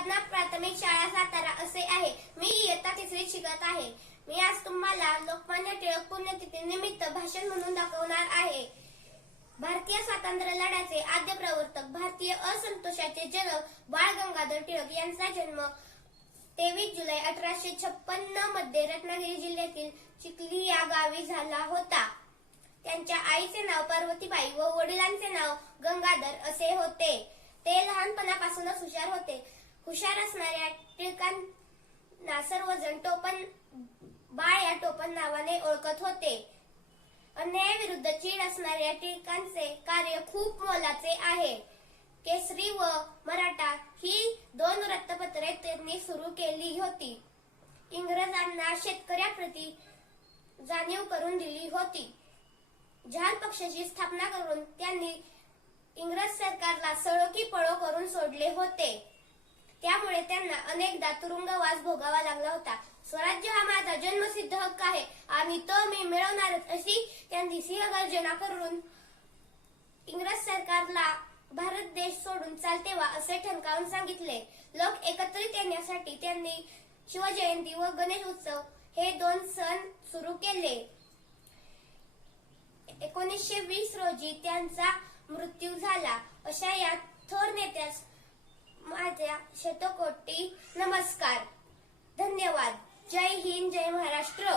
साधना प्राथमिक शाळा सातारा असे आहे। मी इयत्ता 3रीत शिकत आहे। मी आज तुम्हाला लोकमान्य टिळक पुण्यतिथी निमित्त भाषण म्हणून दाखवणार आहे। भारतीय स्वातंत्र्य लढ्याचे आद्य प्रवर्तक, भारतीय असंतोषाचे जनक बाळ गंगाधर टिळक यांचा जन्म 23 जुलै 1856 मध्ये रत्नागिरी जिल्ह्यातील चिखली या गावी झाला होता। त्यांच्या आईचे नाव पार्वतीबाई व वडिलांचे नाव गंगाधर असे होते। ते लहानपणापासूनच हुशार होते। हुशार असणाऱ्या टिळकांना सर्वजण टोपण बाळ या टोपण नावाने ओळखत होते। अन्यायाविरुद्ध चीड असणाऱ्या टिळकांचे कार्य खूप मोलाचे आहे। केसरी व मराठा ही 2 वृत्तपत्रे त्यांनी सुरू केली होती। इंग्रजांना शेतकऱ्याप्रती जाणीव करून दिली होती। जहाल पक्षाची स्थापना करून त्यांनी इंग्रज सरकारला सळो की पळो करून सोडले होते। त्यामुळे त्यांना अनेकदा तुरुंगवास भोगावा लागला होता। स्वराज्य हा माझा जन्मसिद्ध हक्क आहे आणि तो मी मिळवणारच अशी त्यांनी सिंहगर्जना करून इंग्रज सरकारला भारत देश सोडून चालते वा असे ठणकावून सांगितले। लोक एकत्रित येण्यासाठी त्यांनी शिवजयंती व गणेश उत्सव हे 2 सण सुरू केले। 1920 रोजी त्यांचा मृत्यू झाला। अशा या थोर नेत्यास माझ्या शतकोटी नमस्कार। धन्यवाद। जय हिंद, जय महाराष्ट्र।